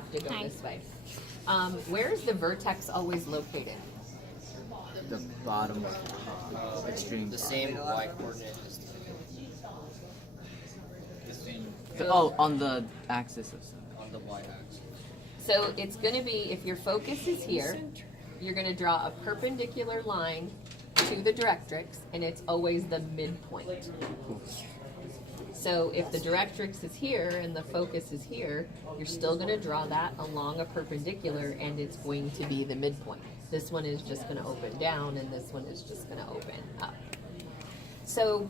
have to go this way. Where is the vertex always located? The bottom extreme. The same y coordinate as Oh, on the axis of on the y axis. So it's going to be, if your focus is here, you're going to draw a perpendicular line to the directrix, and it's always the midpoint. So if the directrix is here and the focus is here, you're still going to draw that along a perpendicular, and it's going to be the midpoint. This one is just going to open down, and this one is just going to open up. So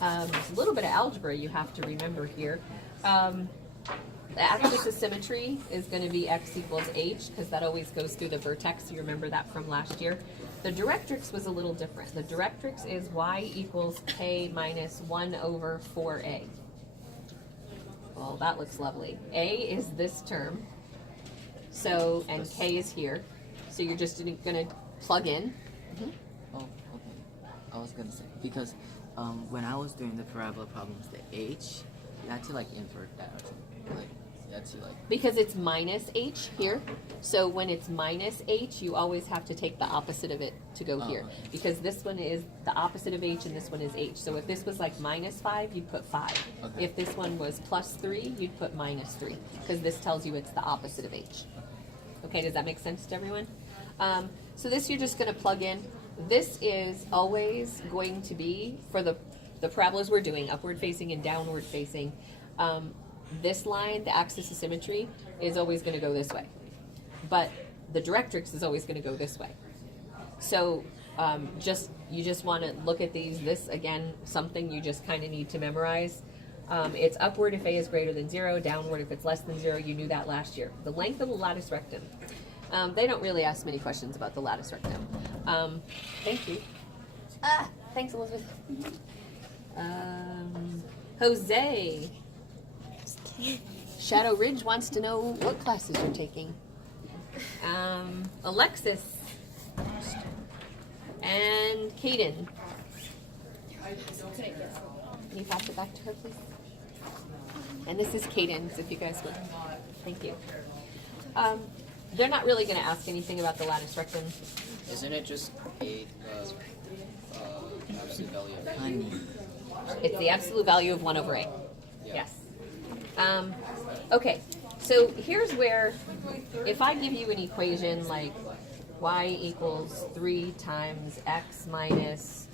a little bit of algebra you have to remember here. The axis of symmetry is going to be x equals h, because that always goes through the vertex. You remember that from last year. The directrix was a little different. The directrix is y equals k minus 1 over 4a. Well, that looks lovely. A is this term, so, and k is here. So you're just going to plug in. Oh, okay. I was gonna say, because when I was doing the parabola problems, the h, you had to like invert that or something. Like, you had to like. Because it's minus h here, so when it's minus h, you always have to take the opposite of it to go here. Okay. Because this one is the opposite of h and this one is h. So if this was like minus 5, you'd put 5. Okay. If this one was plus 3, you'd put minus 3. Because this tells you it's the opposite of h. Okay, does that make sense to everyone? So this you're just going to plug in. This is always going to be, for the parabolas we're doing, upward facing and downward facing, this line, the axis of symmetry, is always going to go this way. But the directrix is always going to go this way. So you just want to look at these. This, again, something you just kind of need to memorize. It's upward if a is greater than 0, downward if it's less than 0. You knew that last year. The length of the lattice rectum. They don't really ask many questions about the lattice rectum. Thank you. Thanks, Elizabeth. Jose. Shadow Ridge wants to know what classes you're taking. Alexis. And Kaden. Can you pass it back to her, please? And this is Kaden's, if you guys would. Thank you. They're not really going to ask anything about the lattice rectum. Isn't it just a absolute value of Honey. It's the absolute value of 1 over a. Yeah. Yes. Okay, so here's where, if I give you an equation like y equals 3 times x minus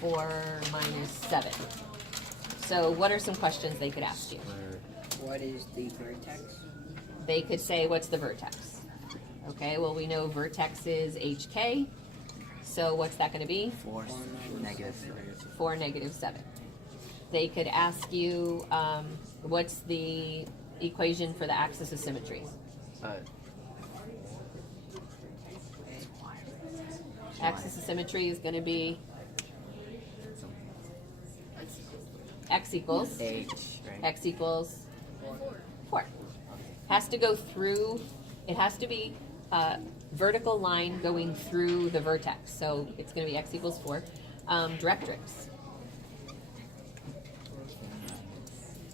4 minus 7. So what are some questions they could ask you? What is the vertex? They could say, what's the vertex? Okay, well, we know vertex is hk. So what's that going to be? 4 negative 4 negative 7. They could ask you, what's the equation for the axis of symmetry? Axis of symmetry is going to be x equals h, right? x equals 4. Has to go through, it has to be a vertical line going through the vertex. So it's going to be x equals 4. Directrix.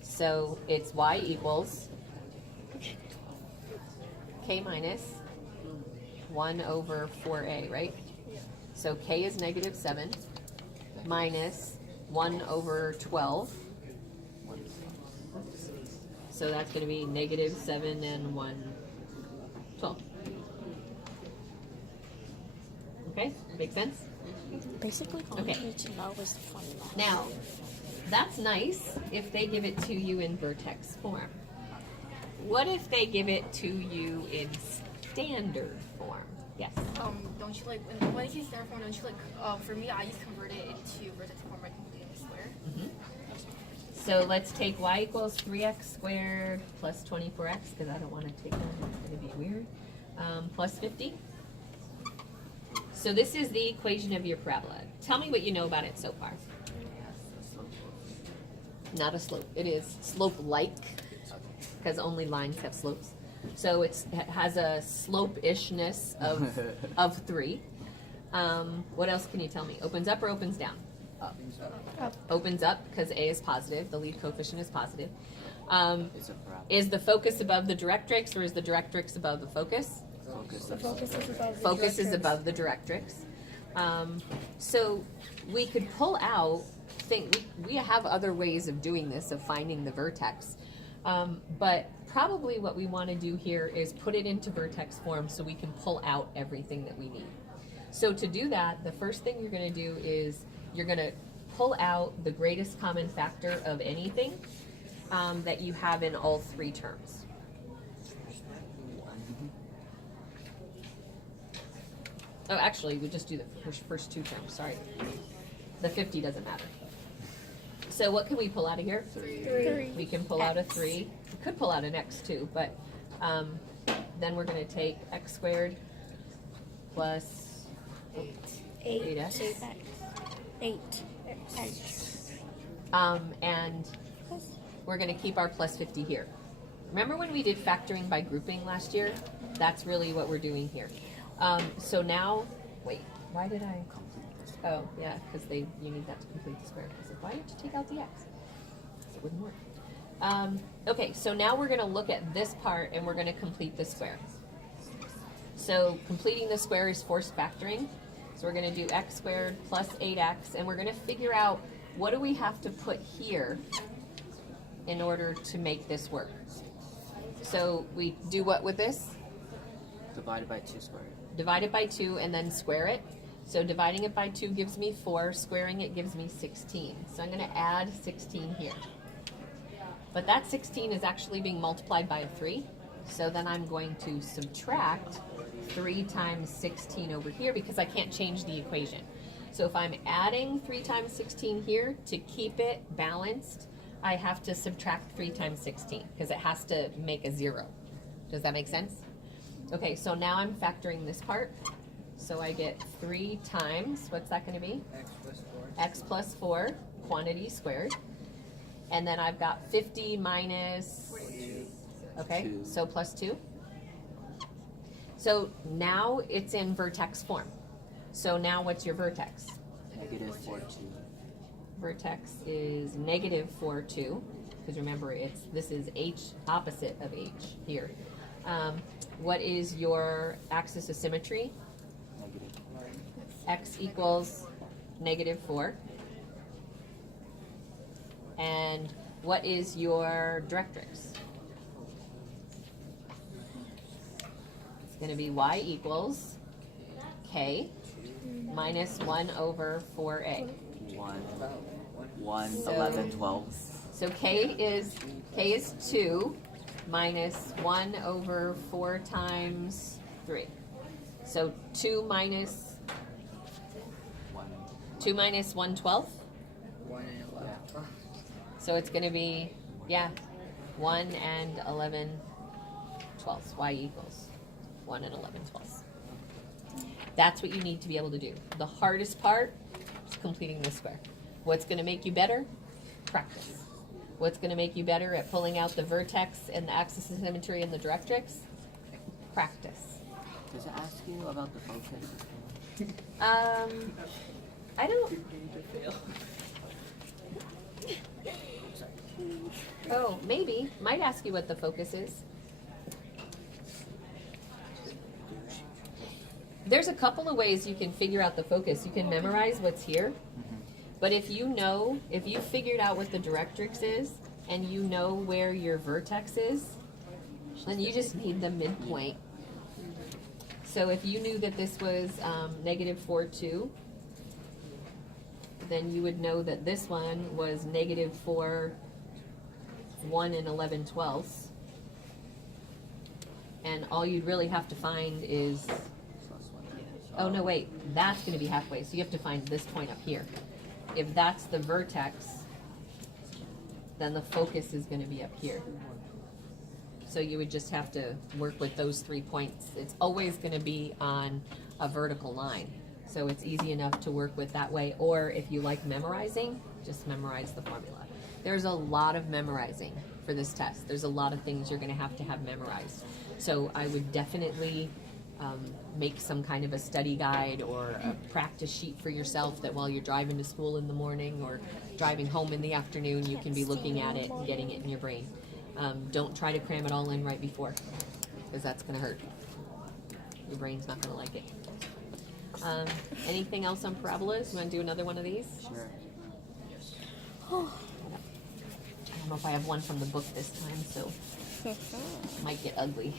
So it's y equals k minus 1 over 4a, right? So k is negative 7 minus 1 over 12. So that's going to be negative 7 and 1, 12. Okay, make sense? Basically, all Okay. you need to know is the formula. Now, that's nice if they give it to you in vertex form. What if they give it to you in standard form? Yes. Don't you like when it is standard form? Don't you like? For me, I just convert it into vertex form by completing the square. So let's take y equals 3x squared plus 24x, because I don't want to take that. It's going to be weird. Plus 50. So this is the equation of your parabola. Tell me what you know about it so far. Not a slope. It is slope-like, because only lines have slopes. So it has a slope-ishness of 3. What else can you tell me? Opens up or opens down? Up. Opens up because a is positive. The lead coefficient is positive. It's a parabola. Is the focus above the directrix or is the directrix above the focus? Focus. The focus is above the Focus is directrix. above the directrix. So we could pull out, we have other ways of doing this, of finding the vertex. But probably what we want to do here is put it into vertex form so we can pull out everything that we need. So to do that, the first thing you're going to do is you're going to pull out the greatest common factor of anything that you have in all three terms. Oh, actually, we just do the first two terms, sorry. The 50 doesn't matter. So what can we pull out of here? 3. We can pull out a 3. We could pull out an x too, but then we're going to take x squared plus 8. 8x. 8. X. And we're going to keep our plus 50 here. Remember when we did factoring by grouping last year? That's really what we're doing here. So now, wait, why did I? Oh, yeah, because you need that to complete the square. I said, why didn't you take out the x? It wouldn't work. Okay, so now we're going to look at this part and we're going to complete the square. So completing the square is forced factoring. So we're going to do x squared plus 8x, and we're going to figure out what do we have to put here in order to make this work. So we do what with this? Divided by 2 squared. Divide it by 2 and then square it. So dividing it by 2 gives me 4, squaring it gives me 16. So I'm going to add 16 here. But that 16 is actually being multiplied by a 3. So then I'm going to subtract 3 times 16 over here because I can't change the equation. So if I'm adding 3 times 16 here, to keep it balanced, I have to subtract 3 times 16 because it has to make a 0. Does that make sense? Okay, so now I'm factoring this part. So I get 3 times, what's that going to be? X plus 4. X plus 4, quantity squared. And then I've got 50 minus, okay, 2. so plus 2. So now it's in vertex form. So now what's your vertex? Negative 4, 2. Vertex is negative 4, 2. Because remember, this is h opposite of h here. What is your axis of symmetry? Negative. X equals negative 4. And what is your directrix? It's going to be y equals k minus 1 over 4a. 1, So- 11, 12. So k is 2 minus 1 over 4 times 3. So 2 minus 1/12. 1 and 11. So it's going to be, 1 and 11/12. Y equals 1 and 11/12. That's what you need to be able to do. The hardest part is completing the square. What's going to make you better? Practice. What's going to make you better at pulling out the vertex and the axis of symmetry and the directrix? Practice. Does it ask you about the focus? I don't. Oh, maybe. Might ask you what the focus is. There's a couple of ways you can figure out the focus. You can memorize what's here. But if you figured out what the directrix is, and you know where your vertex is, then you just need the midpoint. So if you knew that this was negative 4, 2, then you would know that this one was negative 4, 1 and 11/12. And all you'd really have to find is, oh no wait, that's going to be halfway. So you have to find this point up here. If that's the vertex, then the focus is going to be up here. So you would just have to work with those 3 points. It's always going to be on a vertical line. So it's easy enough to work with that way. Or if you like memorizing, just memorize the formula. There's a lot of memorizing for this test. There's a lot of things you're going to have memorized. So I would definitely make some kind of a study guide or a practice sheet for yourself that while you're driving to school in the morning or driving home in the afternoon, you can be looking at it and getting it in your brain. Don't try to cram it all in right before, because that's gonna hurt. Your brain's not gonna like it. Anything else on parabolas? You wanna do another one of these? Sure. I don't know if I have one from the book this time, so it might get ugly.